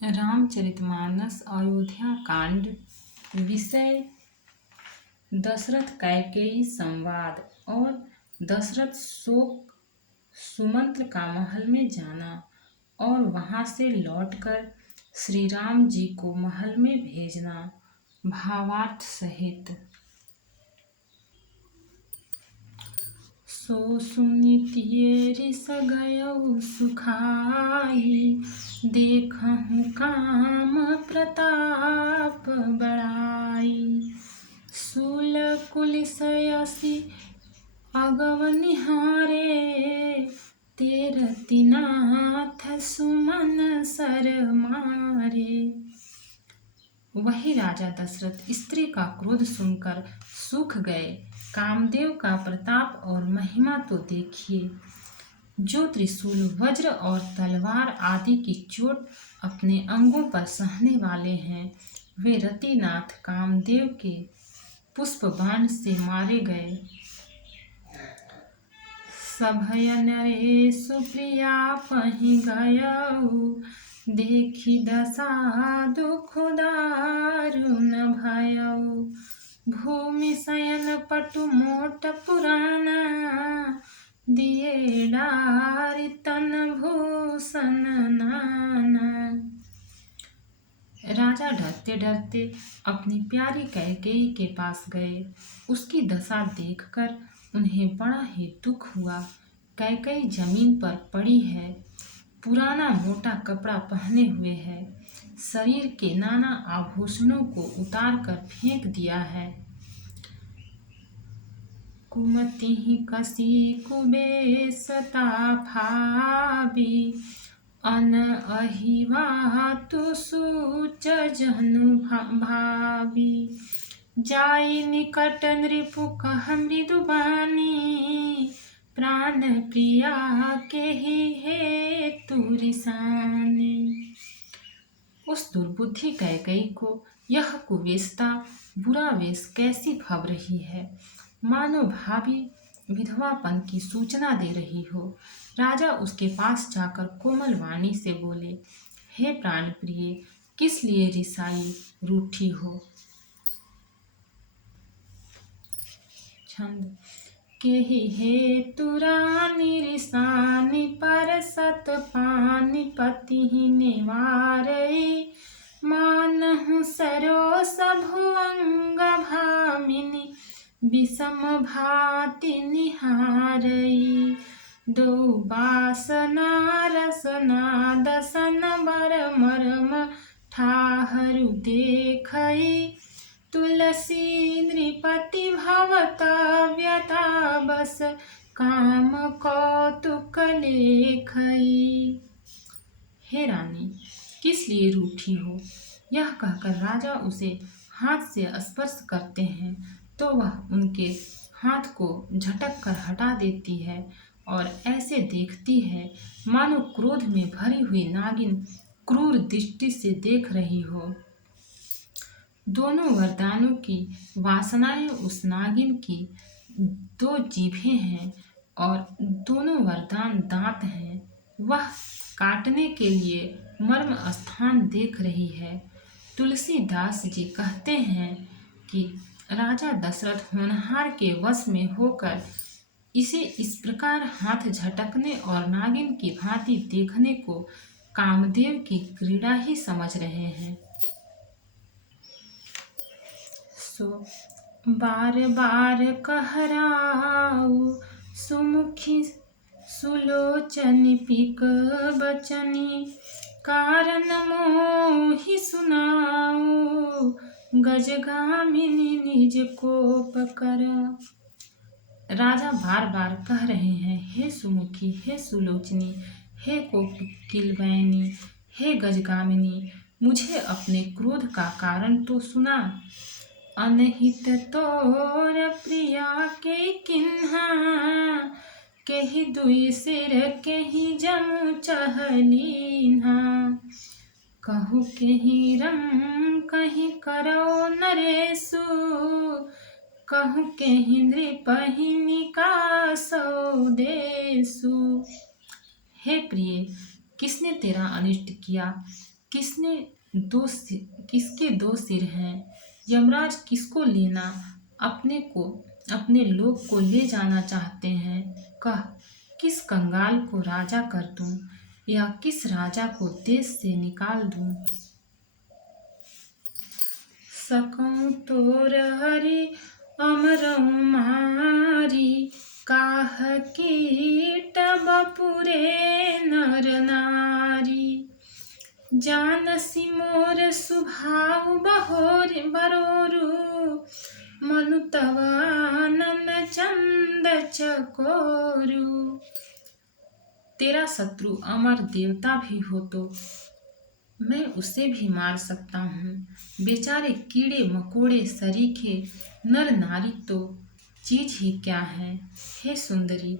रामचरितमानस अयोध्या कांड। विषय दशरथ कैकेयी संवाद। और दशरथ शोक सुमंत्र का महल में जाना और वहां से लौटकर श्री राम जी को महल में भेजना। भावार्थ सहित। सो सुनितिये रिस गयउ सुखाई, देखहु काम प्रताप बड़ाई। शूल कुलिसयसि अगव निहारे, तेरति नाथ सुमन सर मारे। वही राजा दशरथ स्त्री का क्रोध सुनकर सूख गए। कामदेव का प्रताप और महिमा तो देखिए, जो त्रिशूल वज्र और तलवार आदि की चोट अपने अंगों पर सहने वाले हैं, वे रतिनाथ कामदेव के पुष्प बाण से मारे गए। सभयन रे सुप्रिया पहि गयउ, देखी दशा दुख दारुण भयउ। भूमि शयन पटु मोट पुराना, दिए डारि तन भूषण नाना। राजा डरते डरते अपनी प्यारी कैकेयी के पास गए। उसकी दशा देखकर उन्हें बड़ा ही दुख हुआ। कैकेयी जमीन पर पड़ी है, पुराना मोटा कपड़ा पहने हुए है, शरीर के नाना आभूषणों को उतार कर फेंक दिया है। कुमति कसी कुबेसता फाबी, अन अहिवा तु सूच जनु भावी। जाई निकट नृपु कह मृदु बानी, प्राण प्रिया के ही हे तुरिसानी। उस दुर्बुद्धि कैकेयी को यह कुवेशता बुरा वेश कैसी भव रही है, मानो भाभी विधवापन की सूचना दे रही हो। राजा उसके पास जाकर कोमल वाणी से बोले, हे प्राण प्रिय, किस लिए रिसाई रूठी हो। छंद। केहि हे तुरानी रिसानी, परसत पानी पति निवारई। मानहु सरोस भुअंग भामिनी, विषम भाति निहारई। दो बासना रसना दसन बर मर्म, ठाहरु देखई। तुलसी नृपति भवता व्यथा बस, काम कौतुक लेखई। हे रानी, किस लिए रूठी हो। यह कहकर राजा उसे हाथ से स्पर्श करते हैं तो वह उनके हाथ को झटक कर हटा देती है और ऐसे देखती है मानो क्रोध में भरी हुई नागिन क्रूर दृष्टि से देख रही हो। दोनों वरदानों की वासनाएं उस नागिन की दो जीभें हैं और दोनों वरदान दांत हैं। वह काटने के लिए मर्म स्थान देख रही है। तुलसीदास जी कहते हैं कि राजा दशरथ होनहार के वश में होकर इसे इस प्रकार हाथ झटकने और नागिन की भांति देखने को कामदेव की क्रीड़ा ही समझ रहे हैं। सो बार बार कहराऊ, सुमुखी सुलोचनी पिक बचनी। कारण मोहि सुनाऊ, गजगामिनी निज कोप कर। राजा बार बार कह रहे हैं, हे सुमुखी, हे सुलोचनी, हे कोकिलवैनी, हे गजगामिनी, मुझे अपने क्रोध का कारण तो सुना। अनहित तोर प्रिया के किन्हा, केहि दुई सिर केहि जमु चहलीन्हा। कहु केहि रम कहि करौ नरेशु, कहु केहि नृपहि निकासौ देशु। हे प्रिय, किसने तेरा अनिष्ट किया, किसने किसके दो सिर हैं? यमराज किसको लेना अपने लोग को ले जाना चाहते हैं? कह, किस कंगाल को राजा कर दूं या किस राजा को देश से निकाल दूं? सकऊं तोर हरि अमरऊ मारी, काह कीट बपुरे नर नारी। जानसी मोर सुभाव बरोरु, मनु तव आनन चंद चकोरु। तेरा शत्रु अमर देवता भी हो तो मैं उसे भी मार सकता हूँ। बेचारे कीड़े मकोड़े सरीखे नर नारी तो चीज ही क्या है। हे सुंदरी,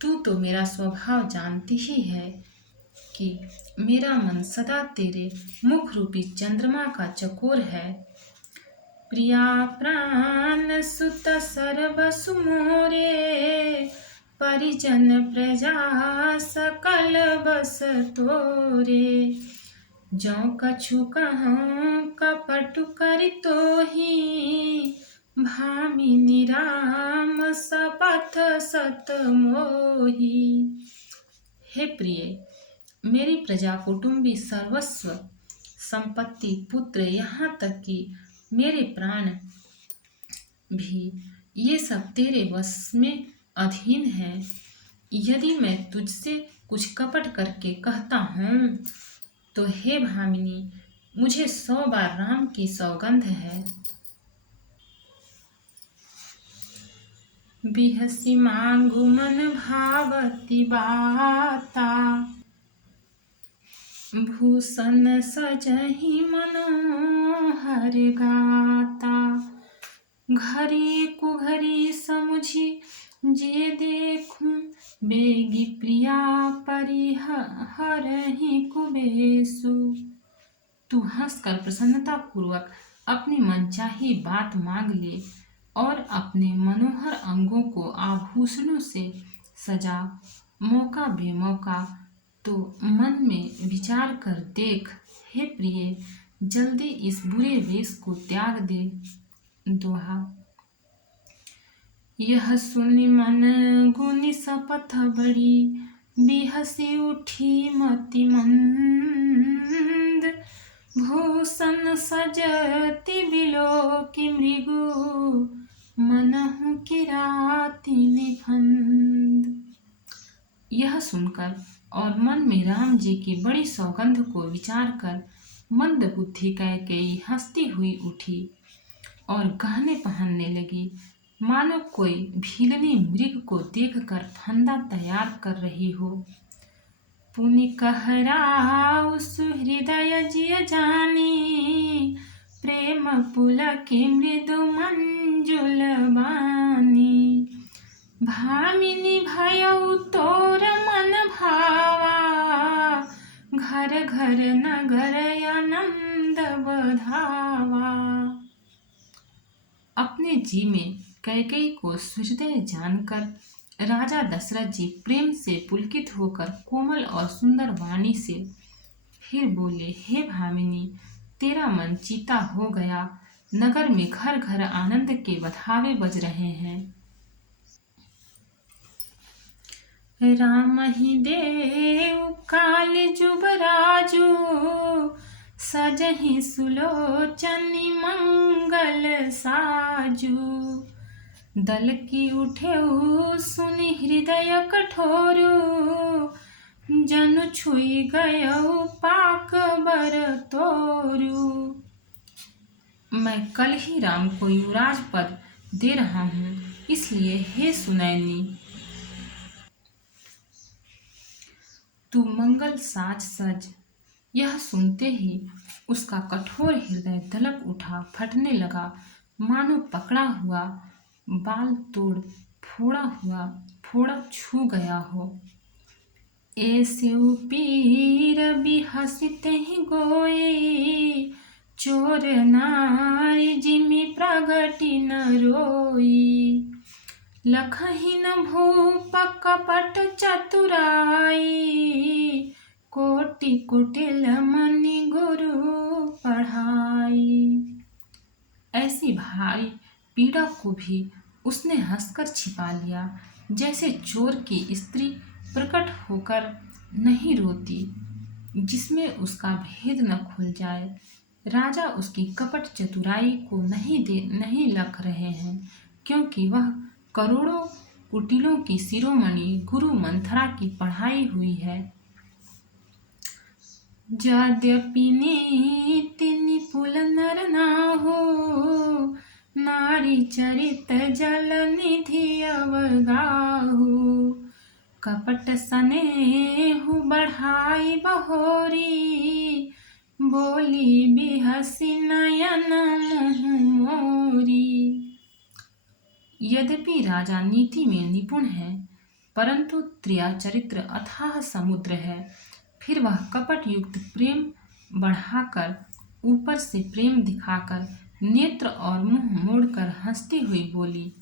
तू तो मेरा स्वभाव जानती ही है कि मेरा मन सदा तेरे मुख रूपी चंद्रमा का चकोर है। प्रिया प्राण सुत सर्वसु मोरे, परिजन प्रजा सकल बस तोरे। जौ कछु कहूँ कपट करि तोहि, भामिनी राम सपथ सत मोहि। हे प्रिय, मेरी प्रजा कुटुंबी सर्वस्व संपत्ति पुत्र यहाँ तक कि मेरे प्राण भी, ये सब तेरे वश में अधीन है। यदि मैं तुझसे कुछ कपट करके कहता हूँ तो हे भामिनी, मुझे 100 बार राम की सौगंध है। बिहसी मांगु मन भावती बाता, भूषण सजहि मनोहर गाता। घरी कुघरी समुझी जे देखूं, बेगी प्रिया परिहरहि कुबेसु। तू हंसकर प्रसन्नता पूर्वक अपनी मनचाही बात मांग ले और अपने मनोहर अंगों को आभूषणों से सजा। मौका बेमौका तो मन में विचार कर देख। हे प्रिय, जल्दी इस बुरे वेश को त्याग दे। दोहा। यह सुनि मन गुनि सपथ बड़ी, बिहसी उठी मति मंद। भूषण सजति बिलोकि मृगु, मनहु किराति निफंद। यह सुनकर और मन में राम जी की बड़ी सौगंध को विचार कर मंद बुद्धि कैकेयी हंसती हुई उठी और गहने पहनने लगी, मानो कोई भीलनी मृग को देखकर फंदा तैयार कर रही हो। पुनि कहराउ सुहृदय जिय जानी, प्रेम पुलकि मृदु मंजुल बानी। भामिनी भयउ तोर मन भावा, घर घर नगर आनंद बधावा। अपने जी में कैकेयी को सुहृदय जानकर राजा दशरथ जी प्रेम से पुलकित होकर कोमल और सुंदर वाणी से फिर बोले, हे भामिनी, तेरा मन चीता हो गया। नगर में घर घर आनंद के बधावे बज रहे हैं। राम ही देव काल जुबराजू, सजहि सुलोचनी मंगल साजू। दल की उठेऊ सुनि हृदय कठोरू, जनु छुई गयऊ पाक बर तोरू। मैं कल ही राम को युवराज पद दे रहा हूँ, इसलिए हे सुनैनी, तू मंगल साज सज। यह सुनते ही उसका कठोर हृदय दलक उठा, फटने लगा, मानो पकड़ा हुआ बाल तोड़ फोड़ा हुआ फोड़ा छू गया हो। ऐसे पीर बिहसिते ही गोई, चोर नारी जिमि प्रगति न रोई। लखहि न भूप कपट चतुराई, कोटि कुटिल मनि गुरु पढ़ाई। ऐसी भारी पीड़ा को भी उसने हंसकर छिपा लिया, जैसे चोर की स्त्री प्रकट होकर नहीं रोती जिसमें उसका भेद न खुल जाए। राजा उसकी कपट चतुराई को नहीं लख रहे हैं, क्योंकि वह करोड़ों कुटिलों की शिरोमणि गुरु मंथरा की पढ़ाई हुई है। यद्यपि नीति निपुल नर नाहु, नारी चरित जल निधि अवगाहु। कपट स्नेहु बढ़ाई बहोरी, बोली बिहसी नयन मुँह मोरी। यद्यपि राजा नीति में निपुण है, परंतु त्रिया चरित्र अथाह समुद्र है। फिर वह कपट युक्त प्रेम बढ़ाकर, ऊपर से प्रेम दिखाकर, नेत्र और मुंह मोड़कर हंसती हुई बोली।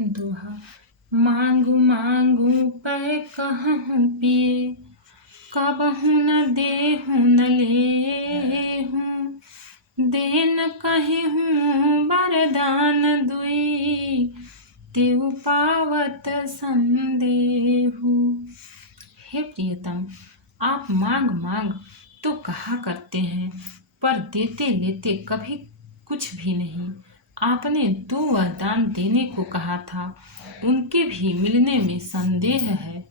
दोहा। मांगू मांगू पै कहूँ पिए, कबहु न देहु न लेहूँ। देन कहेहूँ वरदान दुई, तेउ पावत संदेहु। हे प्रियतम, आप मांग मांग तो कहा करते हैं, पर देते लेते कभी कुछ भी नहीं। आपने 2 वरदान देने को कहा था, उनके भी मिलने में संदेह है।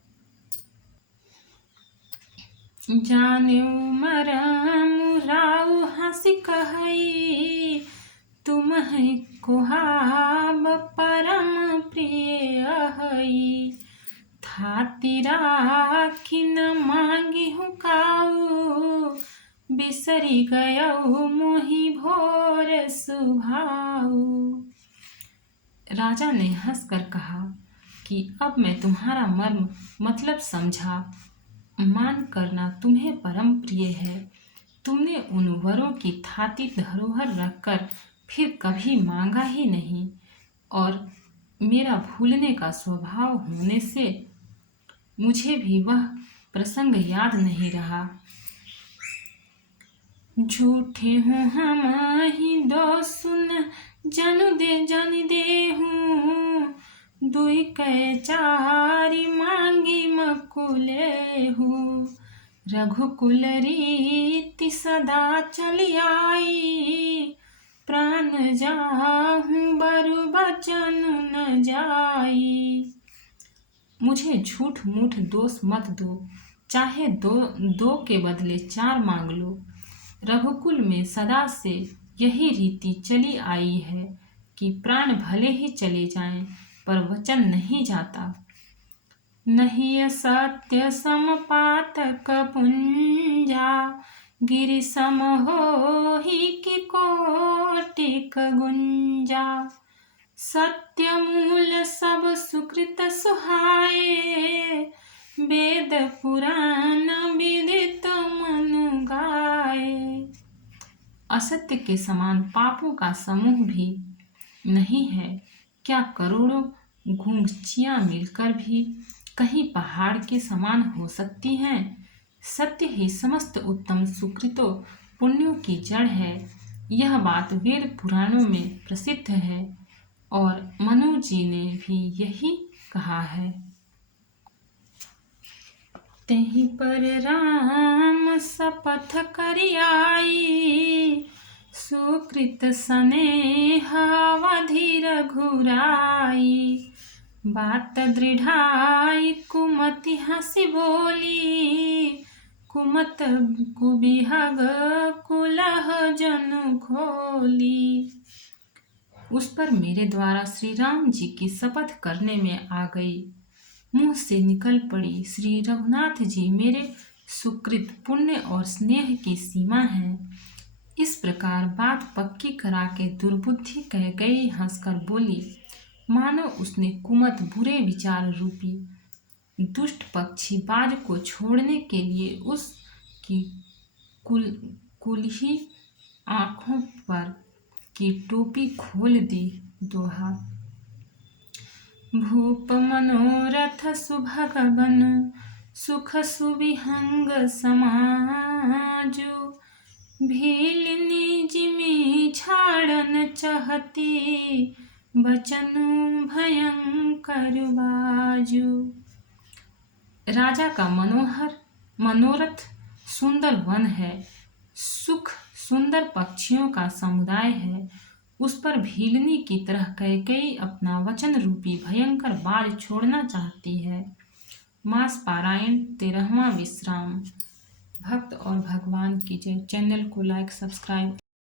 जाने मरम राउ हंसी कहई, तुम है कुहाब परम प्रिय हई। थाती राखी न मांगी हूँ काऊ, बिसरी गयऊ मोहि भोर सुभाऊ। राजा ने हंसकर कहा कि अब मैं तुम्हारा मर्म मतलब समझा। मान करना तुम्हें परम प्रिय है। तुमने उन वरों की थाती धरोहर रखकर फिर कभी मांगा ही नहीं, और मेरा भूलने का स्वभाव होने से मुझे भी वह प्रसंग याद नहीं रहा। झूठे हूँ हम ही दो सुन, जनु दे जन दे हूँ। दुई कै चारि मांगी मकुले हूँ। रघुकुल रीति सदा चली आई, प्राण जाहूँ बरु बचन न जाई। मुझे झूठ मूठ दोष मत दो, चाहे दो के बदले 4 मांग लो। रघुकुल में सदा से यही रीति चली आई है कि प्राण भले ही चले जाएं, पर वचन नहीं जाता। नहीं सत्य समपातक पुंजा, गिरि सम होहि कि कोटिक गुंजा। सत्य मूल सब सुकृत सुहाए, वेद पुराण विदित मनु गाए। असत्य के समान पापों का समूह भी नहीं है। क्या करोड़ों घुंघचियां मिलकर भी कहीं पहाड़ के समान हो सकती हैं? सत्य ही समस्त उत्तम सुकृतों पुण्यों की जड़ है। यह बात वेद पुराणों में प्रसिद्ध है, और मनु जी ने भी यही कहा है। तेहि पर राम शपथ करियाई, सुकृत स्नेह अवधि रघुराई। बात दृढ़ाई कुमति हंसी बोली, कुमत कुबिहग कुलह जनु खोली। उस पर मेरे द्वारा श्री राम जी की शपथ करने में आ गई। मुंह से निकल पड़ी, श्री रघुनाथ जी मेरे सुकृत पुण्य और स्नेह की सीमा है। इस प्रकार बात पक्की करा के दुर्बुद्धि कह गई हंसकर बोली, मानो उसने कुमत बुरे विचार रूपी दुष्ट पक्षी बाज को छोड़ने के लिए उसकी कुलही आंखों पर की टोपी खोल दी। दोहा। भूप मनोरथ सुभग बन, सुख सुविहंग समाजु भीलनी जिमी छाड़न चाहती बचनु भयंकर बाजू। राजा का मनोरथ सुंदर वन है, सुख सुंदर पक्षियों का समुदाय है। उस पर भीलनी की तरह कैकेयी अपना वचन रूपी भयंकर बाज छोड़ना चाहती है। मास पारायण 13वां विश्राम। भक्त और भगवान की जय। चैनल को लाइक सब्सक्राइब